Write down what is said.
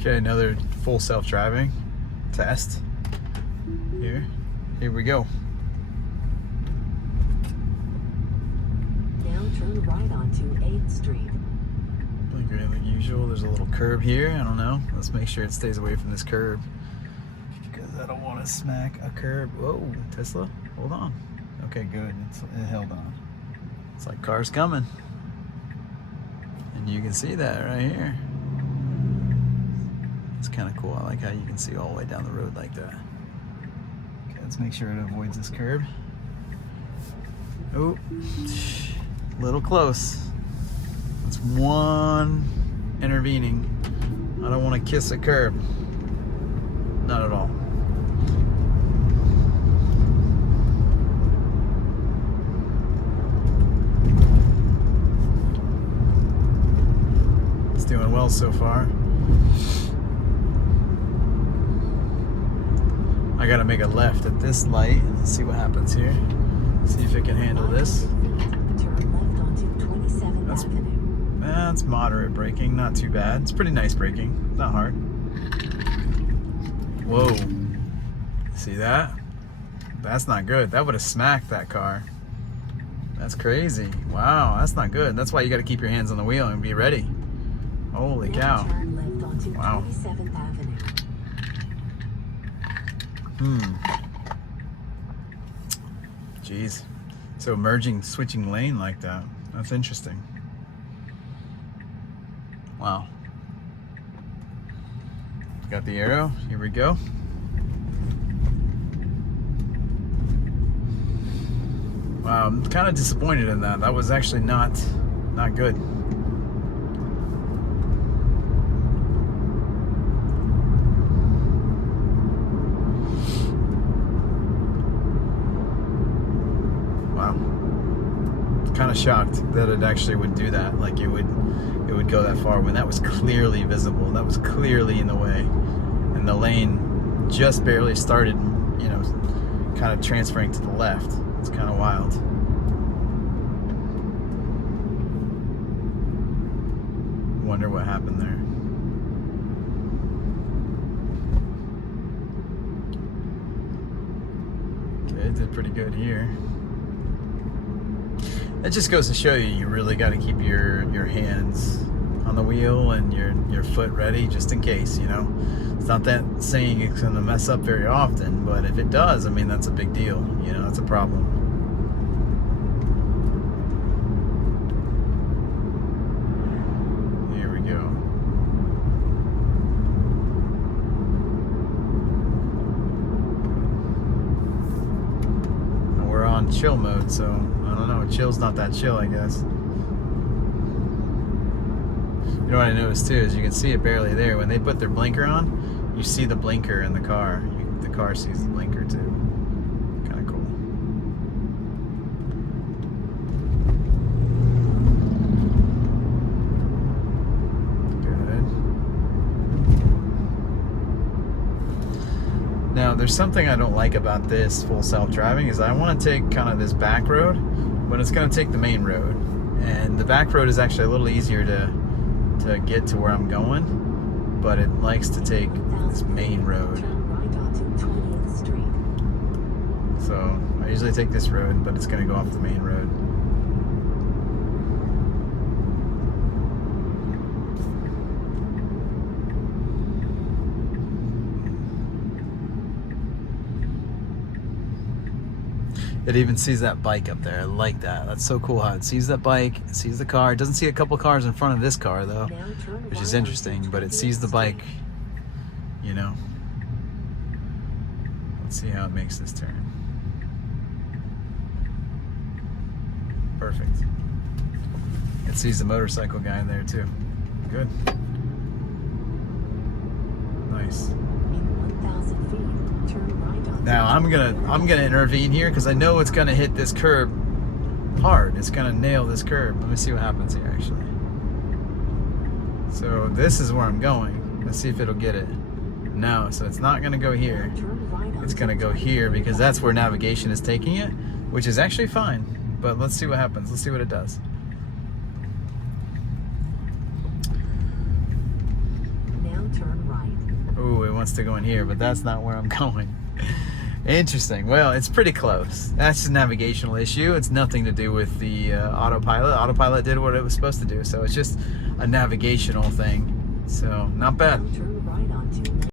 Okay, another full self-driving test. Here we go. Now turn right onto 8th Street. Like usual, there's a little curb here. I don't know. Let's make sure it stays away from this curb, because I don't want to smack a curb. Whoa, Tesla, hold on. Okay, good. It held on. It's like cars coming. And you can see that right here. It's kind of cool. I like how you can see all the way down the road like that. Okay, let's make sure it avoids this curb. Oh, little close. That's one intervening. I don't want to kiss a curb. Not at all. It's doing well so far. I gotta make a left at this light. Let's see what happens here. See if it can handle this. Turn left onto 27th That's- Avenue. That's moderate braking, not too bad. It's pretty nice braking, not hard. Whoa. See that? That's not good. That would have smacked that car. That's crazy. Wow, that's not good. That's why you got to keep your hands on the wheel and be ready. Holy Now cow. turn left onto Wow. 27th Avenue. Jeez. So switching lane like that. That's interesting. Wow. Got the arrow. Here we go. Wow, I'm kind of disappointed in that. That was actually not good. Wow. Kind of shocked that it actually would do that. Like it would go that far when that was clearly visible. That was clearly in the way, and the lane just barely started, you know, kind of transferring to the left. It's kind of wild. Wonder what happened there. Okay, it did pretty good here. It just goes to show you really got to keep your hands on the wheel and your foot ready just in case, you know. It's not that saying it's going to mess up very often, but if it does, I mean, that's a big deal, you know. That's a problem. Here we go. And we're on chill mode, so I don't know, chill's not that chill, I guess. You know what I noticed too is you can see it barely there. When they put their blinker on, you see the blinker in the car. The car sees the blinker too. Kind of cool. Good. Now, there's something I don't like about this full self-driving is I want to take kind of this back road, but it's going to take the main road. And the back road is actually a little easier to get to where I'm going, but it likes to take this main road. Turn right onto 20th Street. So I usually take this road, but it's going to go off the main road. It even sees that bike up there. I like that. That's so cool how it sees that bike, it sees the car. It doesn't see a couple cars in front of this car though, Now turn which is right interesting, onto but it sees the 20th bike, Street. you know. Let's see how it makes this turn. Perfect. It sees the motorcycle guy in there too. Good. Nice. In 1,000 feet, turn right onto Now I'm gonna intervene here because I know it's gonna hit this curb hard. It's gonna nail this curb. Let me see what happens here actually. So this is where I'm going. Let's see if it'll get it. No, so it's not gonna go here. Turn right It's onto gonna go here 23rd because that's where Avenue. navigation is taking it, which is actually fine. But let's see what happens. Let's see what it does. Now turn right. Ooh, it wants to go in here, but that's not where I'm going. Interesting. Well, it's pretty close. That's a navigational issue. It's nothing to do with the autopilot. Autopilot did what it was supposed to do, so it's just a navigational thing. So, not bad. Turn right onto